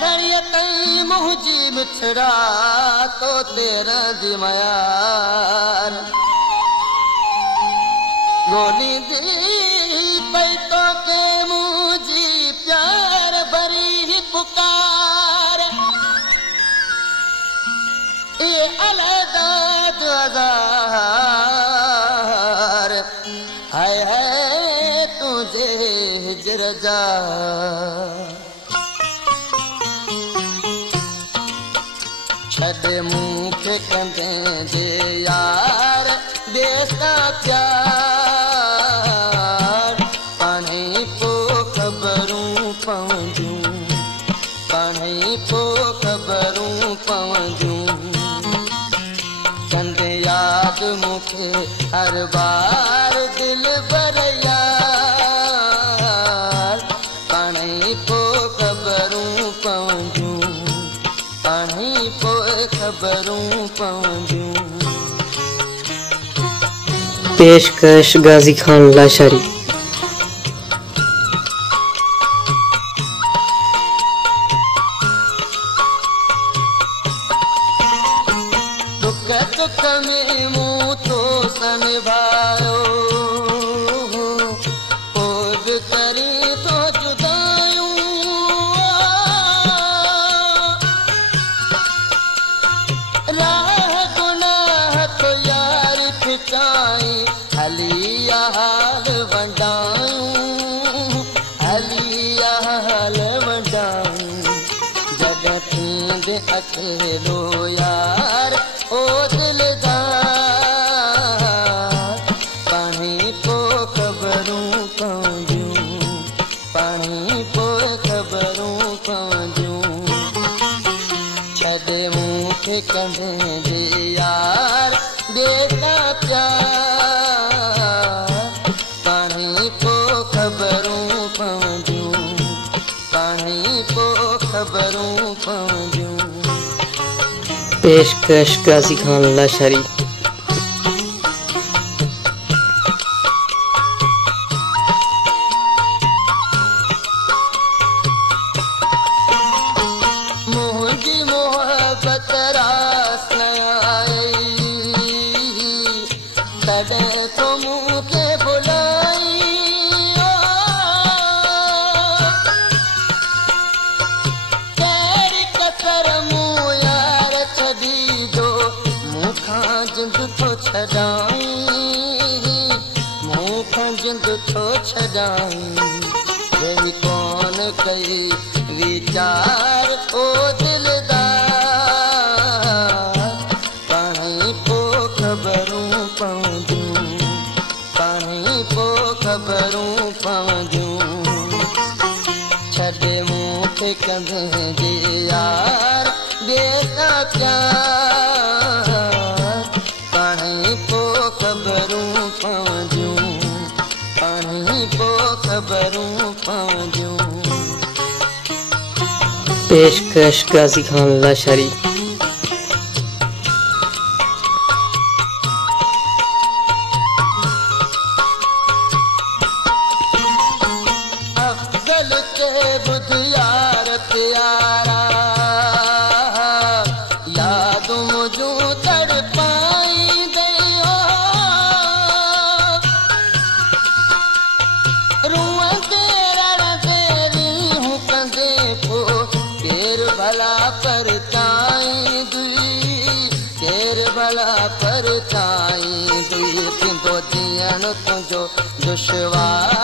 घड़िया कई मुझी मिठड़ा तो तेरा दी मयार गोली दी पैतो के मुझी प्यार भरी पुकार ये अलदा हजार हाय हाय तुझे हिजर जा छड़े मुख कंदे जे यार देश का प्यार पानी पो खबरूं पवंजूं पानी पो खबरूं पवंजूं कंदे याद मुखे हर बार दिल भर यार पानी पो खबरूं पवंजूं पानी पो खबरूं पवंजूं। पेशकश गाजी खान लाशारी। दुख दुख में मुँह तो सनिभायो और करी तो जुदायूं राह गुनाह तो यार फिटाई हलिया हाल वंडायूं हलिया हाल वंडायूं जॾहिं थींदे अकेलो यार ओ दिलदार पाणी पो खबरूं पवंदियूं पाणी पो खबरूं पवंदियूं छॾे मूंखे कंदे जे यार बेटा प्यार पाणी पो खबरूं पवंदियूं पाणी पो खबरूं पवंदियूं। पेशकश गाजी खान लाशारी। मुझी मोहब्बत रास आई तड़े तो मुझे बुलाई तेरी कसर मुँह यार छड़ी दो मुखा जिंद तो छड़ाई मुखा जिंद तो छड़ाई वही कौन कई विचार ओ दिलदार पाणी पो खबरूं पवंदियूं पाणी पो खबरूं पवंदियूं छॾे मूंखे कंदे जे यार बेटा प्यार पाणी पो खबरूं पवंदियूं पाणी पो खबरूं पवंदियूं। पेशकश गाजी खान लाशारी। अफजल के बुध यार प्यारा याद मुझू तड़पाई दया रुआ तेरा तेरी हूँ कंदे पो तेर भला पर ताई दुई तेर भला पर ताई दुई किंदो दियन तुझो दुश्वार